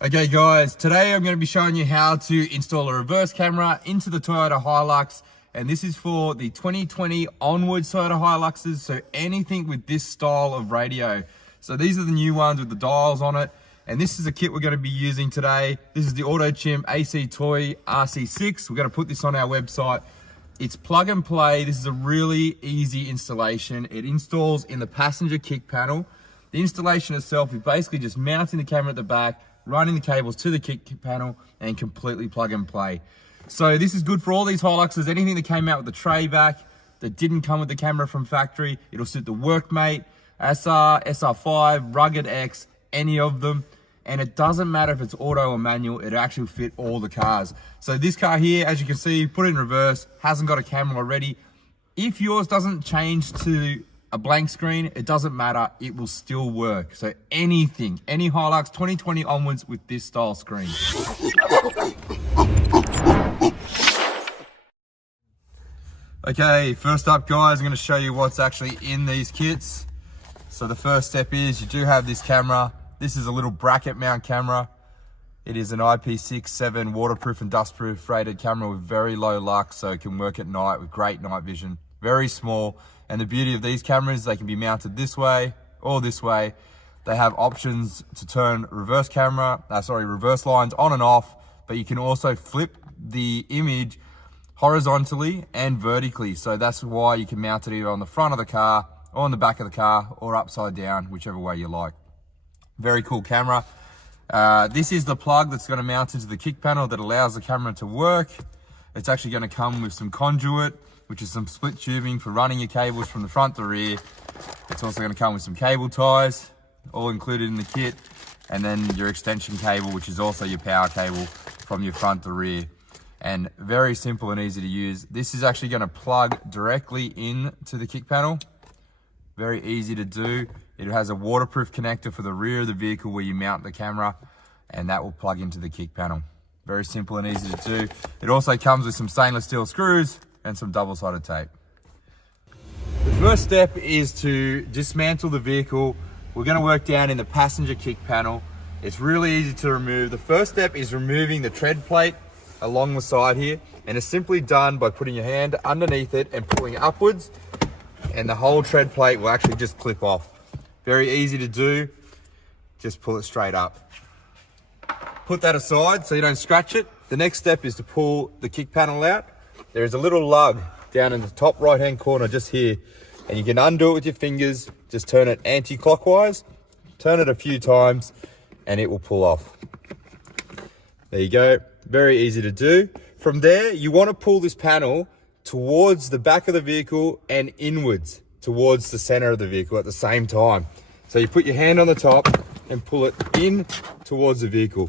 Okay guys, today I'm going to be showing you how to install a reverse camera into the Toyota Hilux, and this is for the 2020 onwards Toyota Hiluxes, so anything with this style of radio. So these are the new ones with the dials on it, and this is the kit we're going to be using today. This is the AutoChimp AC-TOY-RC6. We're going to put this on our website. It's plug and play. This is a really easy installation. It installs in the passenger kick panel. The installation itself is basically just mounting the camera at the back, running the cables to the kick panel, and completely plug and play. So this is good for all these Hiluxes. Anything that came out with the tray back that didn't come with the camera from factory, it'll suit the Workmate, SR, SR5, Rugged X, any of them. And it doesn't matter if it's auto or manual, it actually fit all the cars. So this car here, as you can see, put it in reverse, hasn't got a camera already. If yours doesn't change to a blank screen, it doesn't matter, it will still work. So anything, any Hilux 2020 onwards with this style screen. Okay, first up guys, I'm going to show you what's actually in these kits. So the first step is you do have this camera. This is a little bracket mount camera. It is an IP67 waterproof and dustproof rated camera with very low lux, so it can work at night with great night vision. Very small. And the beauty of these cameras, they can be mounted this way or this way. They have options to turn reverse lines on and off, but you can also flip the image horizontally and vertically. So that's why you can mount it either on the front of the car or on the back of the car or upside down, whichever way you like. Very cool camera. This is the plug that's going to mount into the kick panel that allows the camera to work. It's actually going to come with some conduit, which is some split tubing for running your cables from the front to rear. It's also going to come with some cable ties, all included in the kit, and then your extension cable, which is also your power cable from your front to rear. And very simple and easy to use. This is actually going to plug directly into the kick panel. Very easy to do. It has a waterproof connector for the rear of the vehicle where you mount the camera, and that will plug into the kick panel. Very simple and easy to do. It also comes with some stainless steel screws and some double-sided tape. The first step is to dismantle the vehicle. We're going to work down in the passenger kick panel. It's really easy to remove. The first step is removing the tread plate along the side here, and it's simply done by putting your hand underneath it and pulling upwards, and the whole tread plate will actually just clip off. Very easy to do. Just pull it straight up. Put that aside so you don't scratch it. The next step is to pull the kick panel out. There is a little lug down in the top right hand corner just here, and you can undo it with your fingers. Just turn it anti-clockwise, turn it a few times, and it will pull off. There you go, very easy to do. From there, you want to pull this panel towards the back of the vehicle and inwards towards the center of the vehicle at the same time. So you put your hand on the top and pull it in towards the vehicle.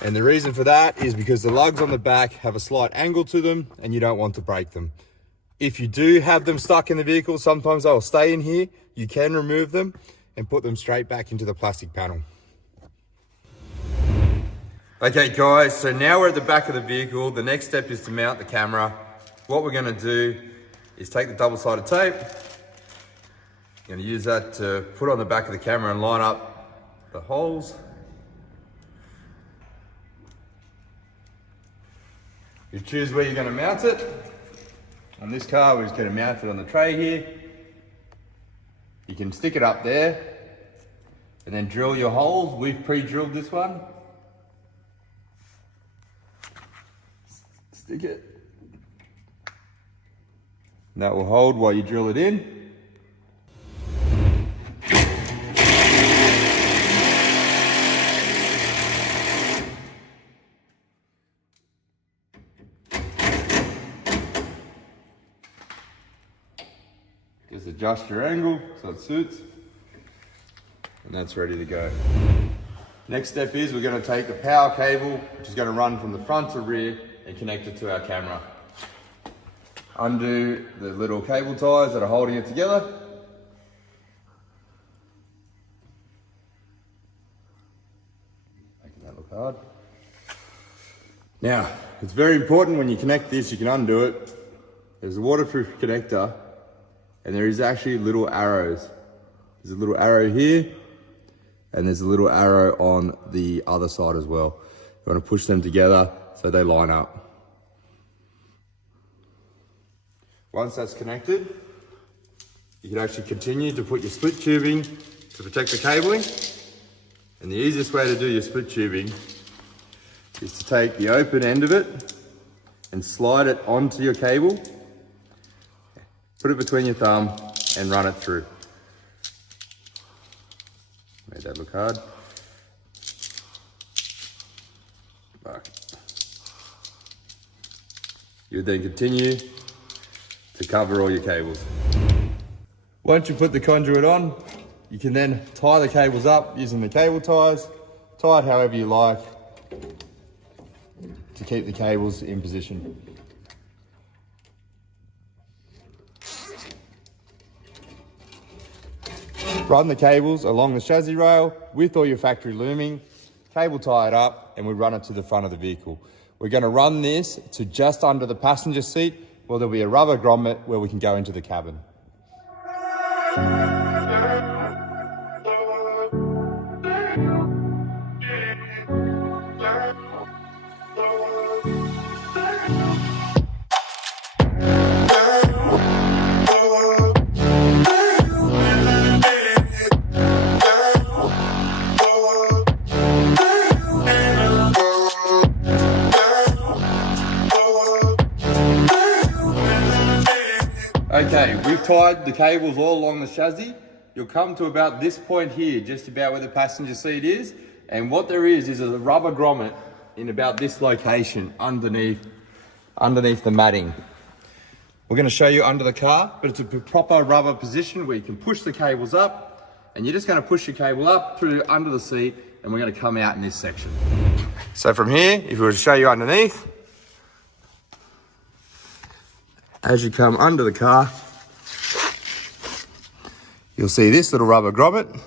And the reason for that is because the lugs on the back have a slight angle to them and you don't want to break them. If you do have them stuck in the vehicle, sometimes they'll stay in here. You can remove them and put them straight back into the plastic panel. Okay guys, so now we're at the back of the vehicle. The next step is to mount the camera. What we're gonna do is take the double-sided tape. I'm gonna use that to put on the back of the camera and line up the holes. You choose where you're going to mount it. On this car, we're just going to mount it on the tray here. You can stick it up there and then drill your holes. We've pre-drilled this one. Stick it. And that will hold while you drill it in. Just adjust your angle so it suits, and that's ready to go. Next step is we're going to take the power cable, which is going to run from the front to rear, and connect it to our camera. Undo the little cable ties that are holding it together. Making that look hard. Now, it's very important when you connect this, you can undo it. There's a waterproof connector, and there is actually little arrows. There's a little arrow here and there's a little arrow on the other side as well. You want to push them together so they line up. Once that's connected, you can actually continue to put your split tubing to protect the cabling. And the easiest way to do your split tubing is to take the open end of it and slide it onto your cable, put it between your thumb and run it through. Made that look hard. Right. You would then continue to cover all your cables. Once you put the conduit on, you can then tie the cables up using the cable ties. Tie it however you like to keep the cables in position. Run the cables along the chassis rail with all your factory looming, cable tie it up, and we run it to the front of the vehicle. We're going to run this to just under the passenger seat, where there'll be a rubber grommet where we can go into the cabin. Okay, we've tied the cables all along the chassis. You'll come to about this point here, just about where the passenger seat is. And what there is a rubber grommet in about this location underneath the matting. We're going to show you under the car, but it's a proper rubber position where you can push the cables up, and you're just going to push your cable up through under the seat, and we're going to come out in this section. So from here, if we were to show you underneath, as you come under the car, you'll see this little rubber grommet,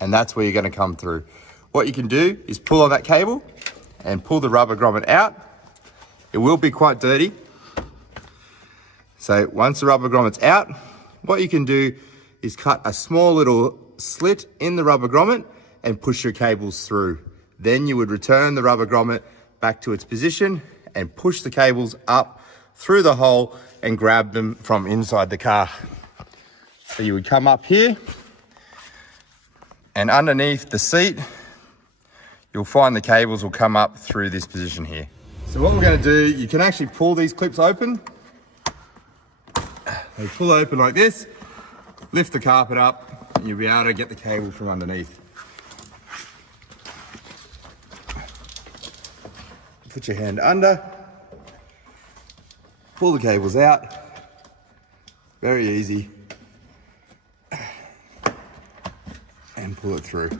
and that's where you're going to come through. What you can do is pull on that cable and pull the rubber grommet out. It will be quite dirty. So once the rubber grommet's out, what you can do is cut a small little slit in the rubber grommet and push your cables through. Then you would return the rubber grommet back to its position and push the cables up through the hole and grab them from inside the car. So you would come up here, and underneath the seat, you'll find the cables will come up through this position here. So what we're going to do, you can actually pull these clips open. They pull open like this, lift the carpet up, and you'll be able to get the cable from underneath. Put your hand under, pull the cables out, very easy, and pull it through.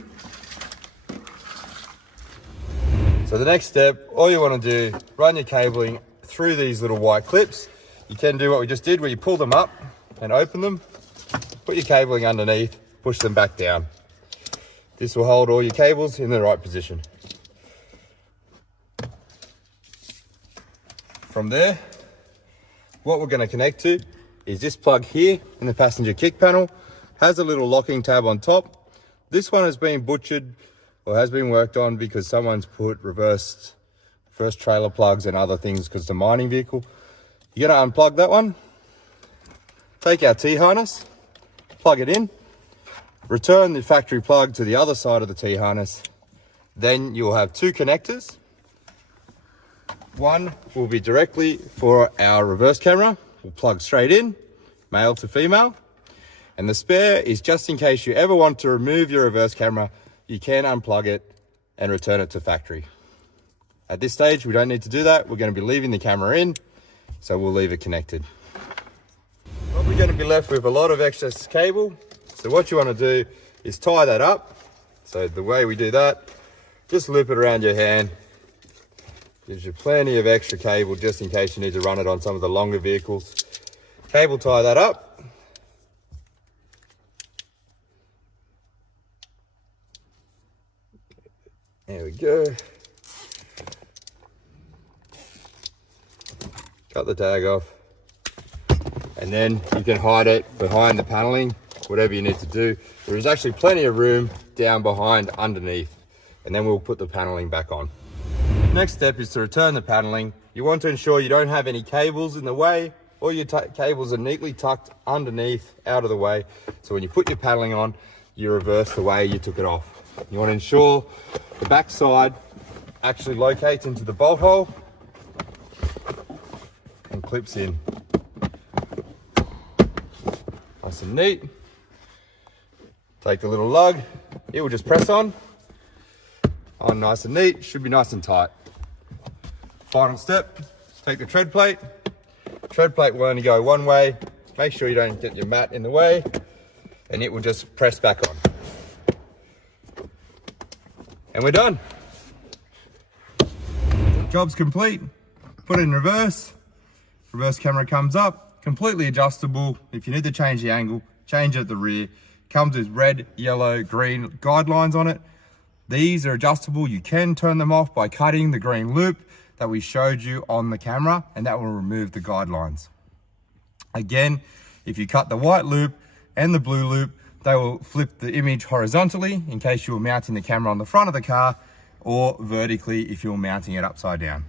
So the next step, all you want to do, run your cabling through these little white clips. You can do what we just did, where you pull them up and open them, put your cabling underneath, push them back down. This will hold all your cables in the right position. From there, what we're going to connect to is this plug here in the passenger kick panel. Has a little locking tab on top. This one has been butchered or has been worked on because someone's put reverse trailer plugs and other things because it's a mining vehicle. You're going to unplug that one, take our T-harness, plug it in, return the factory plug to the other side of the T-harness. Then you'll have two connectors. One will be directly for our reverse camera. We'll plug straight in, male to female. And the spare is just in case you ever want to remove your reverse camera, you can unplug it and return it to factory. At this stage, we don't need to do that. We're going to be leaving the camera in, so we'll leave it connected. Well, we're going to be left with a lot of excess cable. So what you want to do is tie that up. So the way we do that, just loop it around your hand. Gives you plenty of extra cable just in case you need to run it on some of the longer vehicles. Cable tie that up. There we go. Cut the tag off. And then you can hide it behind the paneling, whatever you need to do. There is actually plenty of room down behind underneath, and then we'll put the paneling back on. Next step is to return the paneling. You want to ensure you don't have any cables in the way. All your cables are neatly tucked underneath, out of the way. So when you put your paneling on, you reverse the way you took it off. You want to ensure the back side actually locates into the bolt hole and clips in. Nice and neat. Take the little lug, it will just press on nice and neat, should be nice and tight. Final step, take the tread plate. Tread plate will only go one way. Make sure you don't get your mat in the way, and it will just press back on. And we're done. Job's complete. Put it in reverse. Reverse camera comes up, completely adjustable. If you need to change the angle, change it at the rear. Comes with red, yellow, green guidelines on it. These are adjustable. You can turn them off by cutting the green loop that we showed you on the camera, and that will remove the guidelines. Again, if you cut the white loop and the blue loop, they will flip the image horizontally in case you were mounting the camera on the front of the car, or vertically if you're mounting it upside down.